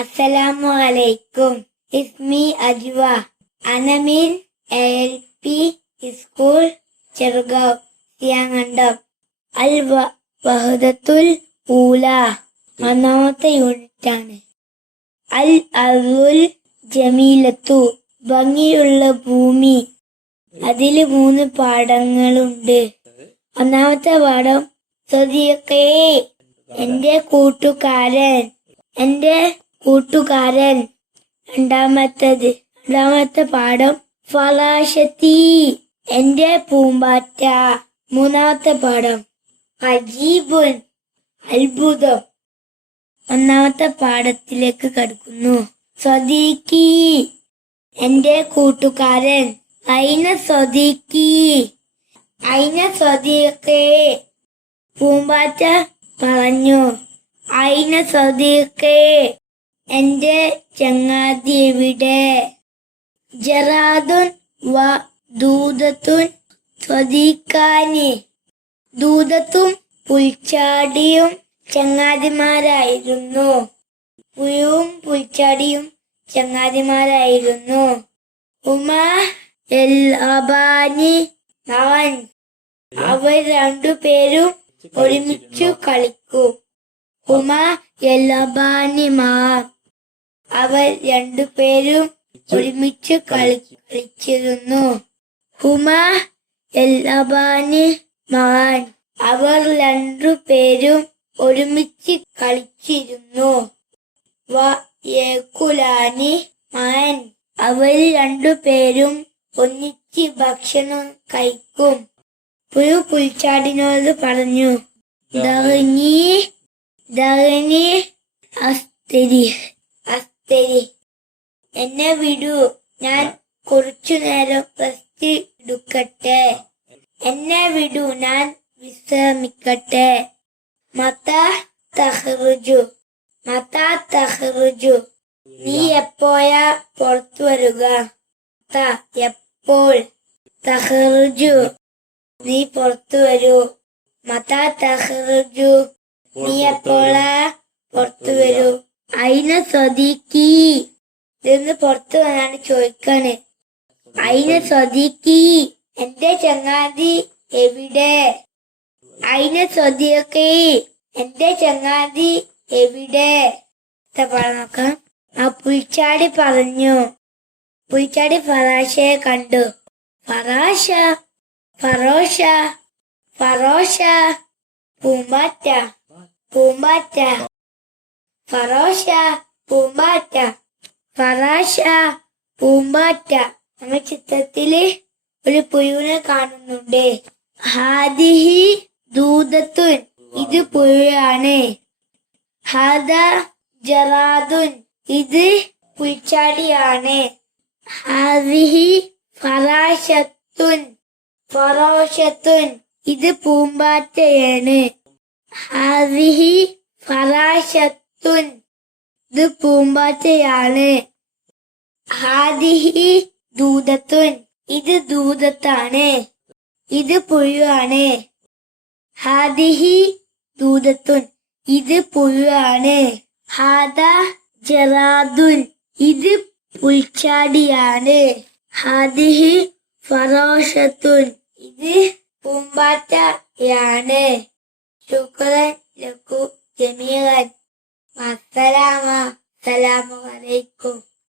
അസ്സലാമു അലൈക്കും. ഇസ്മി അജ്വ. അനമിൻ LP സ്കൂൾ ചെറുകാവ് സിയാങ്ങണ്ടം. അൽ വഹദത്തുൽ ഊല ഒന്നാമത്തെ യൂണിറ്റാണ്. അൽ അർളുൽ ജമീലത്തു ഭംഗിയുള്ള ഭൂമി. അതില് 3 പാഠങ്ങളുണ്ട്. ഒന്നാമത്തെ പാഠം സദീഖേ എന്റെ കൂട്ടുകാരൻ. രണ്ടാമത്തെ പാഠം ഫലാശത്തി എന്റെ പൂമ്പാറ്റ. മൂന്നാമത്തെ പാഠം അജീബുൻ അത്ഭുതം. ഒന്നാമത്തെ പാഠത്തിലേക്ക് കടക്കുന്നു. സദീഖി എന്റെ കൂട്ടുകാരൻ. ഐന സദീഖേ പൂമ്പാറ്റ പറഞ്ഞു. ഐന സദീഖേ എന്റെ ചങ്ങാതി എവിടെ? ജറാദുൻ വ ദൂദത്തുൻ സദീഖാനി. ദൂദത്തും പുൽച്ചാടിയും ചങ്ങാതിമാരായിരുന്നു. പുഴുവും പുൽച്ചാടിയും ചങ്ങാതിമാരായിരുന്നു. ഉമാ എൽ അബാനി അവൻ. അവർ 2 പേരും ഒരുമിച്ചു കളിക്കും. ഹുമാ എൽ അബാനി മാ അവർ 2 പേരും ഒരുമിച്ച് കളിച്ചിരുന്നു. ഹുമാ എൽ അബാനി മാൻ അവർ 2 പേരും ഒരുമിച്ച് കളിച്ചിരുന്നു. വ യകുലാനി മാൻ അവർ 2 പേരും ഒന്നിച്ച് ഭക്ഷണം കഴിക്കും. പുഴു പുൽച്ചാടിനോട് പറഞ്ഞു. ദഅനി അസ്തരി എന്നെ വിടൂ, ഞാൻ കുറച്ചു നേരം റെസ്റ്റ് എടുക്കട്ടെ. എന്നെ വിടൂ, ഞാൻ വിശ്രമിക്കട്ടെ. മതാ തഖ്റുജു നീ എപ്പോഴാ പുറത്തു വരിക? എപ്പോൾ. തഖ്റുജു നീ പുറത്തു വരൂ. മതാ തഖ്റുജു നീ എപ്പോഴാ പുറത്തു വരൂ. ഐന സദീഖി ഇതെന്ന് പുറത്തു വന്നാണ് ചോദിക്കാണ്. ഐന സദീഖി എന്റെ ചങ്ങാതി എവിടെ? ഐന സദീഖി എന്റെ ചങ്ങാതി എവിടെ? നോക്കാം. ആ പുൽച്ചാടി പറഞ്ഞു. പുൽച്ചാടി ഫറാശയെ കണ്ടു. ഫറോഷ പൂമ്പാറ്റ. ഫറോഷ പൂമ്പാറ്റ. നമ്മ ചിത്രത്തില് ഒരു പുഴുവിനെ കാണുന്നുണ്ട്. ഹാദിഹി ദൂദത്തുൻ ഇത് പുഴുവാണ്. ഹാദ ജറാദുൻ ഇത് പുൽച്ചാടിയാണ്. ഹാദിഹി ഫറാശത്തുൻ ഇത് പൂമ്പാറ്റയാണ്. ഹാദിഹി ഫറാശത്തുൻ ഇത് പൂമ്പാറ്റയാണ്. ഹാദിഹി ദൂദത്തുൻ ഇത് ദൂദത്താണ്. ഇത് പുഴുവാണ്. ഹാദിഹി ദൂദത്തുൻ ഇത് പുഴുവാണ്. ഹാദ ജറാദുൻ ഇത് പുൽച്ചാടിയാണ്. ഹാദിഹി ഫറാശത്തുൻ ഇത് പൂമ്പാറ്റയാണ്. ശുക്രൻ ലക്കും ജമീഅൻ. അസ്സലാമു അലൈക്കും.